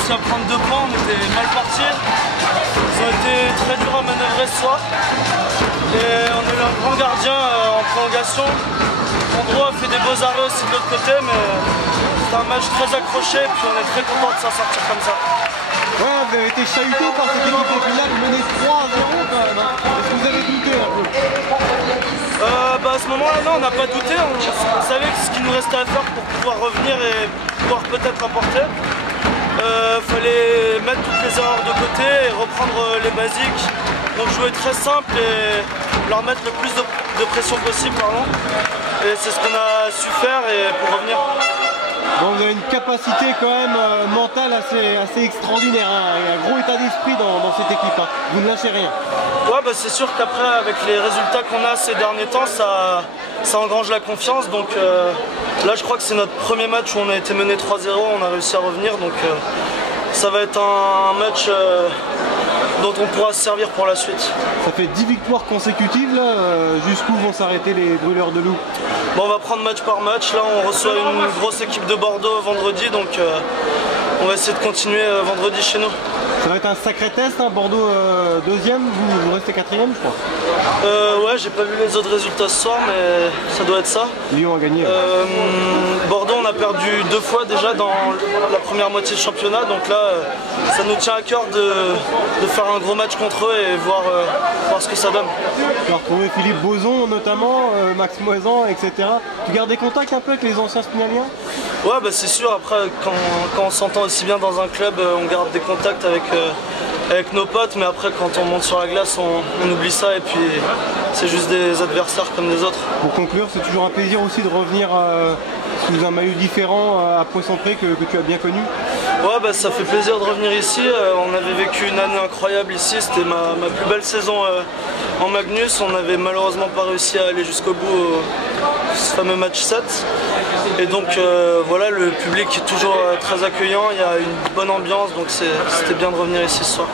réussi à prendre 2 points, on était mal partis. Ils ont été très durs à manœuvrer ce soir. Et on a eu un grand gardien en prolongation. Andro a fait des beaux arrêts aussi de l'autre côté, mais c'était un match très accroché et puis on est très content de s'en sortir comme ça. Ouais, vous avez été chahuté par cette équipe au final, menée 3-0 quand même. Est-ce que vous avez douté un peu? À ce moment-là, non, on n'a pas douté. On savait ce qu'il nous restait à faire pour pouvoir revenir et pouvoir peut-être remporter. Fallait mettre toutes les erreurs de côté et reprendre les basiques. Donc jouer très simple et leur mettre le plus de pression possible. Pardon. Et c'est ce qu'on a su faire et pour revenir. Bon, vous avez une capacité quand même mentale assez extraordinaire, hein. Il y a un gros état d'esprit dans cette équipe, hein. Vous ne lâchez rien. Ouais, c'est sûr qu'après avec les résultats qu'on a ces derniers temps, ça engrange la confiance. Donc là je crois que c'est notre premier match où on a été mené 3-0, on a réussi à revenir. Donc ça va être un match dont on pourra se servir pour la suite. Ça fait 10 victoires consécutives là, jusqu'où vont s'arrêter les brûleurs de loups? Bon, on va prendre match par match, là on reçoit une grosse équipe de Bordeaux vendredi, donc on va essayer de continuer vendredi chez nous. Ça va être un sacré test, hein. Bordeaux deuxième, vous restez quatrième je crois. Ouais, j'ai pas vu les autres résultats ce soir, mais ça doit être ça. Lyon a gagné. Bordeaux, on a perdu 2 fois déjà dans la première moitié du championnat, donc là ça nous tient à cœur de faire un gros match contre eux et voir ce que ça donne. Tu as retrouvé Philippe Boson notamment, Max Moisan, etc. Tu gardes des contacts un peu avec les anciens Spinaliens? Ouais, c'est sûr, après quand on s'entend aussi bien dans un club, on garde des contacts avec nos potes, mais après quand on monte sur la glace, on oublie ça et puis c'est juste des adversaires comme les autres. Pour conclure, c'est toujours un plaisir aussi de revenir sous un maillot différent à Poisson-Pré que tu as bien connu. Ouais, ça fait plaisir de revenir ici. On avait vécu une année incroyable ici, c'était ma plus belle saison en Magnus. On n'avait malheureusement pas réussi à aller jusqu'au bout ce fameux match 7. Et donc voilà, le public est toujours très accueillant, il y a une bonne ambiance, donc c'était bien de revenir ici ce soir.